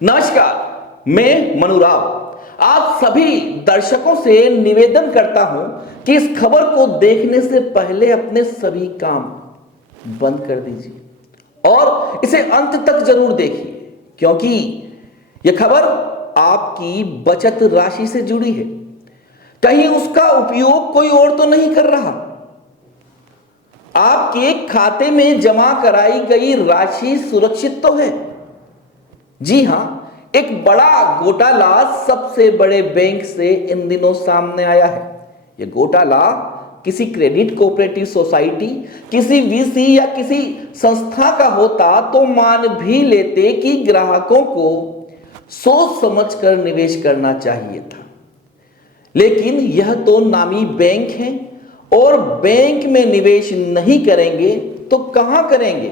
नमस्कार, मैं मनुराव आप सभी दर्शकों से निवेदन करता हूं कि इस खबर को देखने से पहले अपने सभी काम बंद कर दीजिए और इसे अंत तक जरूर देखिए, क्योंकि यह खबर आपकी बचत राशि से जुड़ी है। कहीं उसका उपयोग कोई और तो नहीं कर रहा। आपके खाते में जमा कराई गई राशि सुरक्षित तो है। जी हां, एक बड़ा घोटाला सबसे बड़े बैंक से इन दिनों सामने आया है। यह घोटाला किसी क्रेडिट कोऑपरेटिव सोसाइटी, किसी वीसी या किसी संस्था का होता तो मान भी लेते कि ग्राहकों को सोच समझकर निवेश करना चाहिए था। लेकिन यह तो नामी बैंक है और बैंक में निवेश नहीं करेंगे तो कहां करेंगे,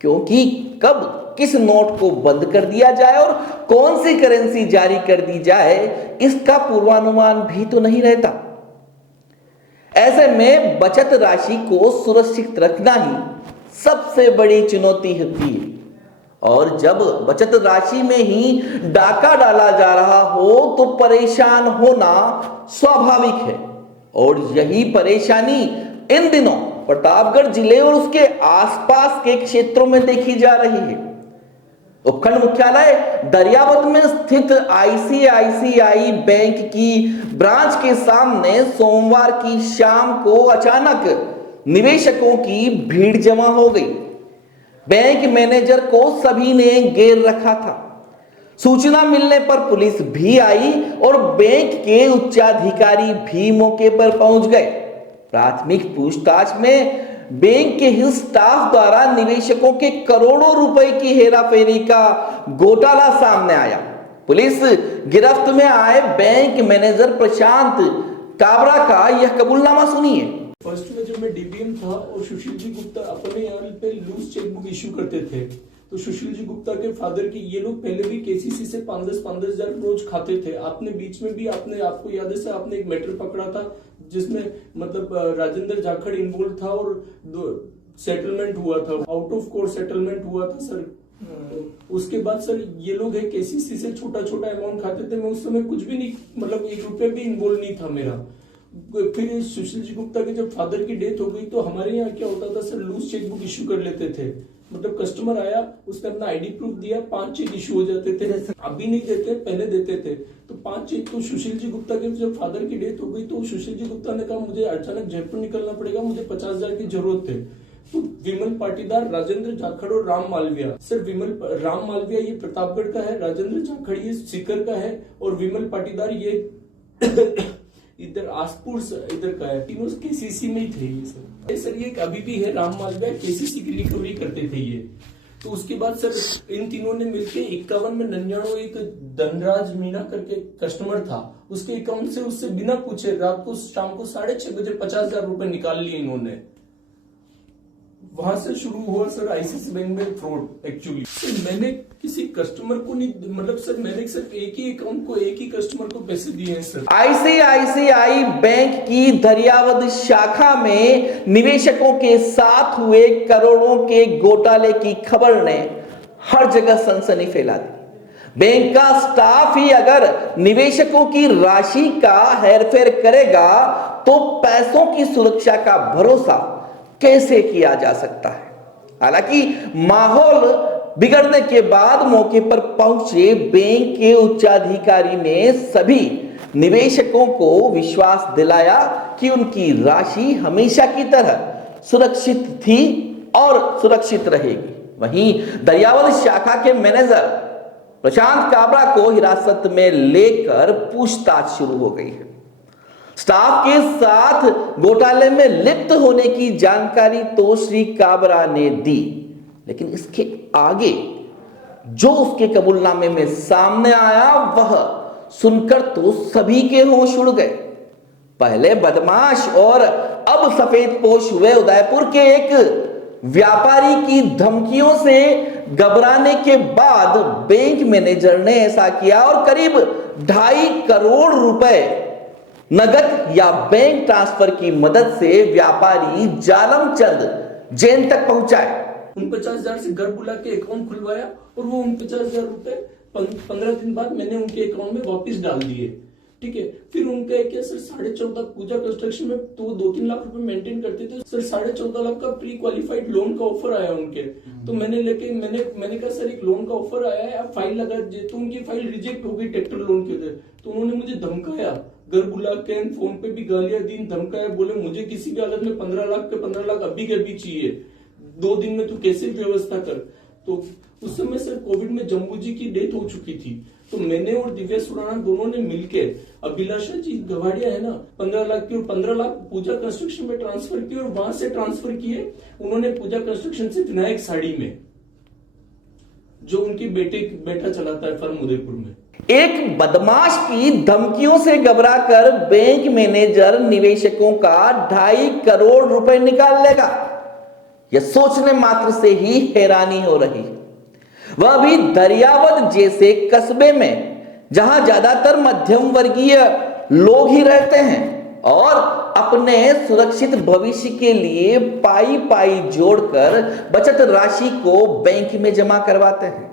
क्योंकि कब किस नोट को बंद कर दिया जाए और कौन सी करेंसी जारी कर दी जाए, इसका पूर्वानुमान भी तो नहीं रहता। ऐसे में बचत राशि को सुरक्षित रखना ही सबसे बड़ी चुनौती होती है। और जब बचत राशि में ही डाका डाला जा रहा हो तो परेशान होना स्वाभाविक है। और यही परेशानी इन दिनों प्रतापगढ़ जिले और उसके आसपास के क्षेत्रों में देखी जा रही है। उपखंड मुख्यालय दरियावत में स्थित आईसीआईसीआई बैंक की ब्रांच के सामने सोमवार की शाम को अचानक निवेशकों की भीड़ जमा हो गई। बैंक मैनेजर को सभी ने घेर रखा था। सूचना मिलने पर पुलिस भी आई और बैंक के उच्चाधिकारी भी मौके पर पहुंच गए। प्राथमिक पूछताछ में बैंक के ही स्टाफ द्वारा निवेशकों के करोड़ों रुपए की हेराफेरी का घोटाला सामने आया। पुलिस गिरफ्त में आए बैंक मैनेजर प्रशांत काबरा का यह कबूलनामा सुनिए। फर्स्ट में जब मैं डीबीएम था और सुशील जी गुप्ता अपने यहाँ पे लूज चेकबुक इश्यू करते थे, तो सुशील जी गुप्ता के फादर की ये लोग पहले भी केसीसी से 5-10 हजार रोज खाते थे। आपने बीच में भी आपको याद है, आपने एक मैटर पकड़ा था जिसमें मतलब राजेंद्र जाखड़ इन्वॉल्व था और सेटलमेंट हुआ था, आउट ऑफ कोर्ट सेटलमेंट हुआ था सर। उसके बाद सर ये लोग है केसीसी से छोटा छोटा अमाउंट खाते थे। मैं उस समय कुछ भी नहीं, मतलब 1 रुपया भी इन्वॉल्व नहीं था मेरा। फिर सुशील जी गुप्ता के जब फादर की डेथ हो गई तो हमारे यहाँ क्या होता था सर, लूज चेकबुक इश्यू कर लेते थे। मतलब कस्टमर आया, उसने अपना आईडी प्रूफ दिया, 5 चेक इश्यू हो जाते थे। अभी नहीं देते, पहले देते थे। तो 5 चेक तो सुशील जी गुप्ता के जब फादर की डेथ हो गई तो सुशील जी गुप्ता ने कहा मुझे अचानक जयपुर निकलना पड़ेगा, मुझे 50,000 की जरूरत है। तो विमल पाटीदार, राजेंद्र जाखड़ और राम मालविया, सर राम मालविया ये प्रतापगढ़ का है, राजेंद्र जाखड़ ये सीकर का है और विमल पाटीदार ये इधर आसपुर इधर का है। तीनों केसीसी में ही थे ये सर ये अभी भी है। राम मालविया केसीसी की रिकवरी करते थे ये। तो उसके बाद सर इन तीनों ने मिलकर 51 में 99 एक धनराज मीना करके कस्टमर था, उसके अकाउंट से उससे बिना पूछे रात को शाम को 6:30 बजे 50,000 रुपए निकाल लिए इन्होंने। वहां से शुरू हुआ सर आईसीआईसीआई बैंक में फ्रॉड। एक्चुअली मैंने किसी कस्टमर को नहीं, मतलब सर मैंने सिर्फ एक ही अकाउंट को एक ही कस्टमर को पैसे दिए हैं सर। आईसीआईसीआई बैंक की दरियावद शाखा में निवेशकों के साथ हुए करोड़ों के घोटाले की खबर ने हर जगह सनसनी फैला दी। बैंक का स्टाफ ही अगर निवेशकों की राशि का हेरफेर करेगा तो पैसों की सुरक्षा का भरोसा कैसे किया जा सकता है। हालांकि माहौल बिगड़ने के बाद मौके पर पहुंचे बैंक के उच्चाधिकारी ने सभी निवेशकों को विश्वास दिलाया कि उनकी राशि हमेशा की तरह सुरक्षित थी और सुरक्षित रहेगी। वहीं दरियावद शाखा के मैनेजर प्रशांत काबरा को हिरासत में लेकर पूछताछ शुरू हो गई है। स्टाफ के साथ घोटाले में लिप्त होने की जानकारी तो श्री काबरा ने दी, लेकिन इसके आगे जो उसके कबूलनामे में सामने आया वह सुनकर तो सभी के होश उड़ गए। पहले बदमाश और अब सफेदपोश हुए उदयपुर के एक व्यापारी की धमकियों से घबराने के बाद बैंक मैनेजर ने ऐसा किया और करीब 2.5 करोड़ रुपए नगद या बैंक ट्रांसफर की मदद से व्यापारी जालम चंद जैन तक पहुंचाए। 49,000 से घर बुला के अकाउंट खुलवाया और वो 49,000 रुपए 15 दिन बाद मैंने उनके अकाउंट में वापस डाल दिए, ठीक है। फिर उनका है क्या सर 14.5 पूजा कंस्ट्रक्शन में तो 2-3 लाख रुपए मेंटेन करते थे सर, 14.5 लाख का प्री क्वालिफाइड लोन का ऑफर आया उनके, तो मैंने कहा सर एक लोन का ऑफर आया है, आप फाइल लगा दीजिए, तो उनकी फाइल रिजेक्ट हो गई ट्रैक्टर लोन के उधर। तो उन्होंने मुझे धमकाया, घर बुला के फोन पे भी गालियां दी, धमकाया, बोले मुझे किसी भी हालत में 15 लाख के 15 लाख अभी के अभी चाहिए, 2 दिन में तू कैसे व्यवस्था कर। तो उस समय सर कोविड में जम्बू जी की डेथ हो चुकी थी, तो मैंने और दिव्या सुराना दोनों ने मिलके अभिलाषा जी गवाड़िया है ना 15 लाख की और 15 लाख पूजा कंस्ट्रक्शन में ट्रांसफर किए, और वहां से ट्रांसफर किए उन्होंने पूजा कंस्ट्रक्शन से विनायक साड़ी में, जो उनकी बेटा चलाता है फर्म उदयपुर में। एक बदमाश की धमकियों से घबराकर बैंक मैनेजर निवेशकों का 2.5 करोड़ रुपए निकाल लेगा, यह सोचने मात्र से ही हैरानी हो रही है। वह भी दरियावद जैसे कस्बे में, जहां ज्यादातर मध्यम वर्गीय लोग ही रहते हैं और अपने सुरक्षित भविष्य के लिए पाई जोड़कर बचत राशि को बैंक में जमा करवाते हैं।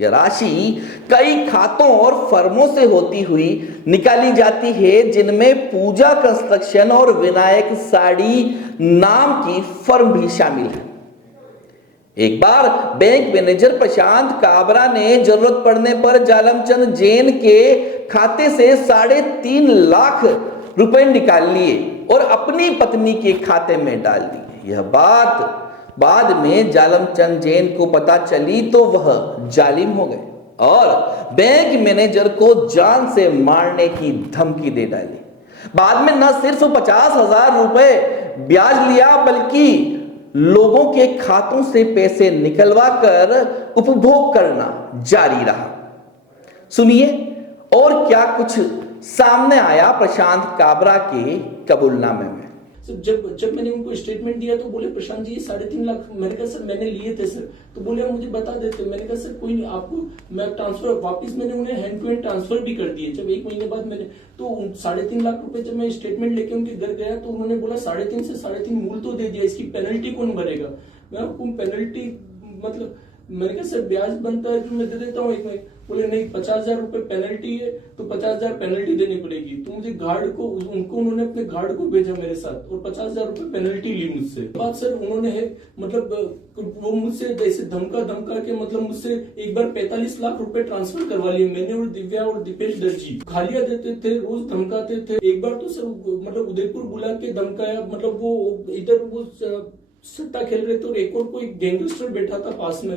यह राशि कई खातों और फर्मों से होती हुई निकाली जाती है, जिनमें पूजा कंस्ट्रक्शन और विनायक साड़ी नाम की फर्म भी शामिल है। एक बार बैंक मैनेजर प्रशांत काबरा ने जरूरत पड़ने पर जालमचंद जैन के खाते से 3.5 लाख रुपए निकाल लिए और अपनी पत्नी के खाते में डाल दिए। यह बात बाद में जालमचंद जैन को पता चली तो वह जालिम हो गए और बैंक मैनेजर को जान से मारने की धमकी दे डाली। बाद में न सिर्फ 50,000 रुपए ब्याज लिया, बल्कि लोगों के खातों से पैसे निकलवा कर उपभोग करना जारी रहा। सुनिए और क्या कुछ सामने आया प्रशांत काबरा के कबूलनामे में। जब मैंने उनको स्टेटमेंट दिया तो बोले प्रशांत जी 3.5 लाख, मैंने कहा सर मैंने लिए थे सर, तो बोले मुझे बता देते। मैंने कहा सर कोई नहीं, आपको मैं ट्रांसफर वापस, मैंने उन्हें हैंड टू हैंड ट्रांसफर भी कर दिए। जब 1 महीने बाद मैंने तो 3.5 लाख रुपए जब मैं स्टेटमेंट लेके उनके घर गया तो उन्होंने बोला 3.5 से 3.5 मूल तो दे दिया, इसकी पेनल्टी कौन भरेगा। मैं आपको पेनल्टी मतलब मैंने कहा सर ब्याज बनता है जो मैं दे देता हूँ 1 महीने। बोले नहीं 50,000 रुपए पेनल्टी है तो 50,000 पेनल्टी देनी पड़ेगी। तो मुझे गार्ड को उन्होंने अपने गार्ड को भेजा मेरे साथ और 50,000 रुपए पेनल्टी ली मुझसे। बात सर उन्होंने है मतलब वो मुझसे जैसे धमका के मतलब मुझसे एक बार 45 लाख रुपए ट्रांसफर करवा लिए मैंने और दिव्या और दीपेश दर्जी। गालियां देते थे, रोज धमकाते थे। एक बार तो सर मतलब उदयपुर बुला के धमकाया, मतलब वो इधर वो सट्टा खेल रहे थे और एक और कोई गैंगस्टर बैठा था पास में,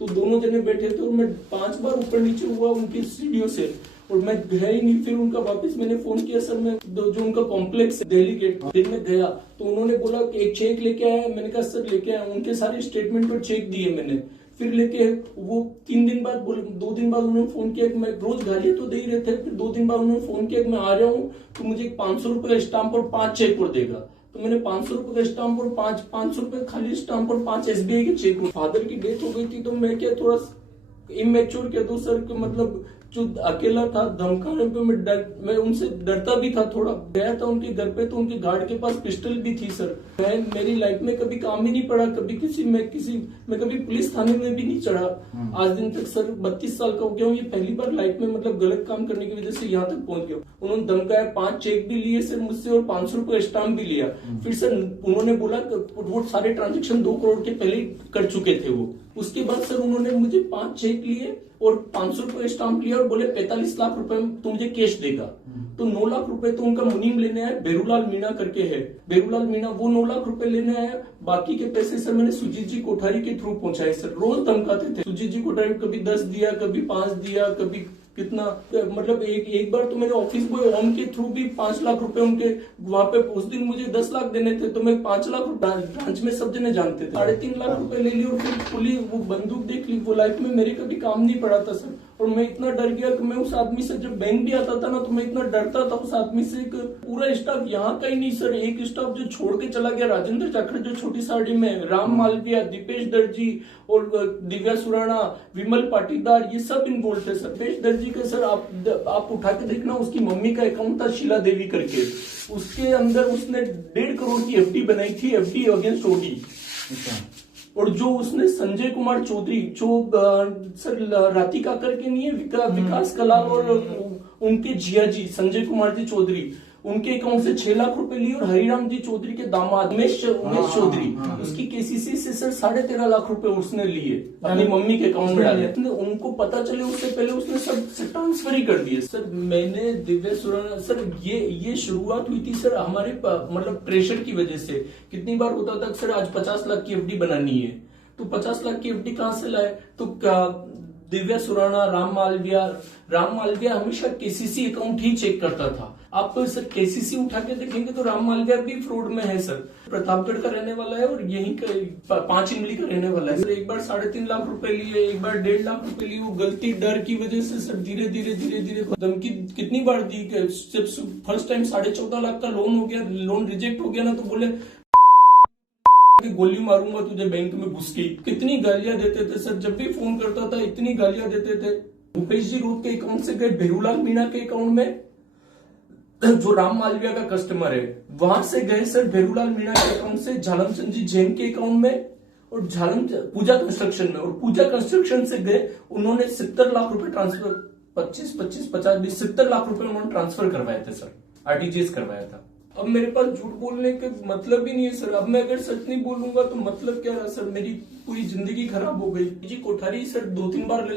तो दोनों जने बैठे थे और मैं 5 बार ऊपर नीचे हुआ उनकी सीढ़ियों से और मैं गया ही नहीं। फिर उनका वापस मैंने फोन किया सर, मैं जो उनका कॉम्प्लेक्स है दिल्ली गेट, फिर मैं गया तो उन्होंने बोला कि एक चेक लेके आया। मैंने कहा सर लेके आया, उनके सारे स्टेटमेंट और चेक दिए मैंने। फिर लेके वो 3 दिन बाद 2 दिन बाद उन्होंने फोन किया कि मैं रोज गालियां तो दे ही रहे थे। फिर 2 दिन बाद उन्होंने फोन किया कि मैं आ रहा हूँ तो मुझे 500 रुपए का स्टाम्प और 5 चेक और देगा। तो मैंने 500 रुपए का स्टाम्प और 500 रुपए खाली स्टाम्प और 5 SBI के चेक। फादर की डेथ हो गई थी तो मैं क्या थोड़ा इमेच्योर कह दूं सर कि मतलब जो अकेला था धमकाने पे मैं उनसे डरता भी था थोड़ा। गया था उनके घर पे तो उनके गार्ड के पास पिस्टल भी थी सर। मैं मेरी लाइफ में कभी काम ही नहीं पड़ा, कभी मैं कभी पुलिस थाने में भी नहीं चढ़ा आज दिन तक सर। 32 साल का हो गया हूँ, ये पहली बार लाइफ में मतलब गलत काम करने की वजह से यहाँ तक पहुंच गया। उन्होंने धमकाया, 5 चेक भी लिए सर मुझसे और 500 रुपए स्टाम्प भी लिया। फिर सर उन्होंने बोला वो सारे ट्रांजेक्शन 2 करोड़ के पहले कर चुके थे वो। उसके बाद सर उन्होंने मुझे 5 चेक लिए और 500 रुपए स्टाम्प लिया और बोले 45 लाख रुपए तो मुझे कैश देगा। तो 9 लाख रुपए तो उनका मुनीम लेने आया, बेरूलाल मीणा करके है, बेरूलाल मीणा, वो 9 लाख रुपए लेने आया। बाकी के पैसे सर मैंने सुजीत जी कोठारी के थ्रू पहुंचाए सर। रोज धमकाते थे सुजीत जी कोठारी, कभी 10 दिया, कभी 5 दिया, कभी कितना, मतलब एक बार तो मैंने ऑफिस बॉय ओम के थ्रू भी 5 लाख रुपए उनके वहां पे, उस दिन मुझे 10 लाख देने थे तो मैं 5 लाख ब्रांच में सब जने जानते थे। 3.5 लाख रुपए ले लिए और फिर पुलिस वो बंदूक देख ली। वो लाइफ में मेरे कभी काम नहीं पड़ा था सर। और मैं इतना डर गया कि मैं उस आदमी से, जब बैंक भी आता था ना तो मैं इतना डरता था उस आदमी से। पूरा स्टाफ यहाँ का ही नहीं सर, एक स्टाफ जो छोड़ के चला गया, राजेंद्र जाखड़ जो छोटी साड़ी में, राम मालविया, दीपेश दर्जी और दिव्या सुराना, विमल पाटीदार, ये सब इन्वॉल्व थे सर। दीपेश दर्जी का सर आप उठा के देखना, उसकी मम्मी का अकाउंट था शीला देवी करके, उसके अंदर उसने 1.5 करोड़ की FD बनाई थी, FD अगेंस्ट OD। और जो उसने संजय कुमार चौधरी जो सर राधिका करके नहीं है, विकास कलाल और उनके जिया जी संजय कुमार जी चौधरी, उनके अकाउंट से 6 लाख रुपए लिए। और हरिराम जी चौधरी के दामाद उमेश चौधरी, उसकी केसीसी से सर 13.5 लाख रुपए उसने लिए, अपनी मम्मी के अकाउंट में डाले। उनको पता चले उससे पहले उसने सब ट्रांसफर ही कर दिए। सर मैंने दिव्या सुराना सर ये शुरुआत हुई थी सर हमारे मतलब प्रेशर की वजह से। कितनी बार होता था सर आज 50 लाख की एफडी बनानी है, तो 50 लाख की एफडी कहां से लाए, तो दिव्या सुराना, राम मालविया हमेशा केसीसी अकाउंट ही चेक करता था। आप सर केसीसी उठा के देखेंगे तो राम मालविया भी फ्रॉड में है सर। प्रतापगढ़ का रहने वाला है और यहीं का 5 इमली का रहने वाला है सर। एक बार 3.5 लाख रुपए लिए, एक बार 1.5 लाख रुपए लिए। वो गलती डर की वजह से सर धीरे धीरे धमकी कितनी बार दी। जब फर्स्ट टाइम 14.5 लाख का लोन हो गया, लोन रिजेक्ट हो गया ना, तो बोले गोली मारूंगा तुझे बैंक में घुस के। कितनी गालियां देते थे सर, जब भी फोन करता था इतनी गालियां देते थे। भूपेश जी रोड के अकाउंट से गए भेरूलाल मीणा के अकाउंट में, जो राम मालविया का कस्टमर है, वहां से गए सर भेरूलाल मीणा के अकाउंट से झालमचंद जी जैन के अकाउंट में और पूजा कंस्ट्रक्शन में। और पूजा कंस्ट्रक्शन से गए, उन्होंने 70 लाख रुपए ट्रांसफर 50 70 लाख रुपए उन्होंने ट्रांसफर करवाए थे सर, आरटीजीएस करवाया था। अब मेरे पास झूठ बोलने का मतलब ही नहीं है सर। अब मैं अगर सच नहीं बोलूंगा तो मतलब क्या रहा सर, मेरी पूरी जिंदगी खराब हो गई। जी कोठारी सर 2-3 बार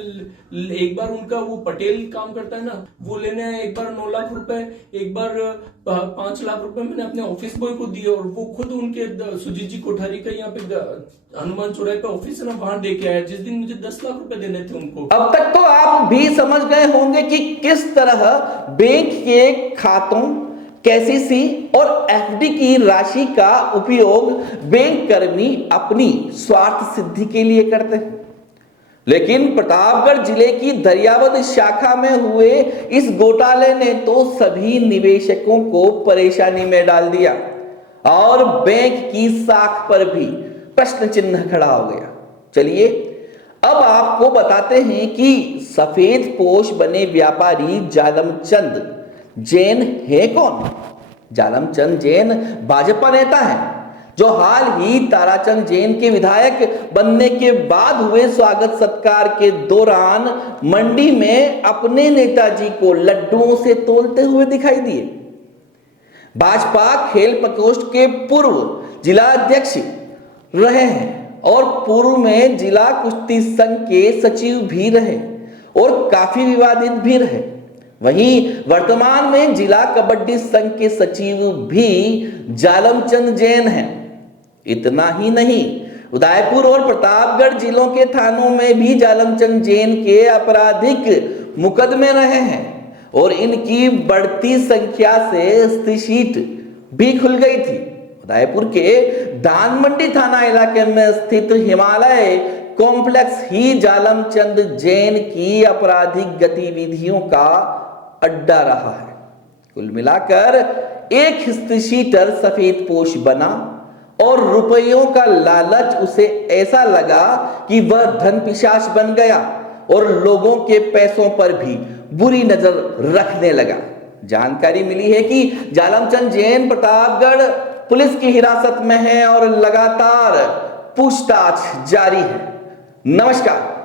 एक बार उनका वो पटेल काम करता है ना, वो लेने आए। एक बार 9 लाख रुपए, एक बार 5 लाख रुपए मैंने अपने ऑफिस बॉय को दिए। और वो खुद उनके सुजीत जी कोठारी का यहाँ पे हनुमान चौराहे पे ऑफिस है ना, वहां दे के आया, जिस दिन मुझे 10 लाख रुपए देने थे उनको। अब तक तो आप भी समझ गए होंगे कि किस तरह बैंक के खातों, केसीसी और एफडी की राशि का उपयोग बैंक कर्मी अपनी स्वार्थ सिद्धि के लिए करते हैं। लेकिन प्रतापगढ़ जिले की दरियावद शाखा में हुए इस घोटाले ने तो सभी निवेशकों को परेशानी में डाल दिया और बैंक की साख पर भी प्रश्न चिन्ह खड़ा हो गया। चलिए अब आपको बताते हैं कि सफेद पोश बने व्यापारी जालमचंद जैन है कौन। जालमचंद जैन भाजपा नेता है जो हाल ही ताराचंद जैन के विधायक बनने के बाद हुए स्वागत सत्कार के दौरान मंडी में अपने नेताजी को लड्डुओं से तोलते हुए दिखाई दिए। भाजपा खेल प्रकोष्ठ के पूर्व जिला अध्यक्ष रहे हैं और पूर्व में जिला कुश्ती संघ के सचिव भी रहे और काफी विवादित भी रहे। वहीं वर्तमान में जिला कबड्डी संघ के सचिव भी जालमचंद जैन हैं। इतना ही नहीं, उदयपुर और प्रतापगढ़ जिलों के थानों में भी जालमचंद जैन के आपराधिक मुकदमे रहे हैं और इनकी बढ़ती संख्या से स्थित भी खुल गई थी। उदयपुर के धान मंडी थाना इलाके में स्थित हिमालय कॉम्प्लेक्स ही जालमचंद जैन की आपराधिक गतिविधियों का अड्डा रहा है। कुल मिलाकर एक हिस्ट्री शीटर सफेद पोश बना और रुपयों का लालच उसे ऐसा लगा कि वह धन पिशाच बन गया और लोगों के पैसों पर भी बुरी नजर रखने लगा। जानकारी मिली है कि जालमचंद जैन प्रतापगढ़ पुलिस की हिरासत में है और लगातार पूछताछ जारी है। नमस्कार।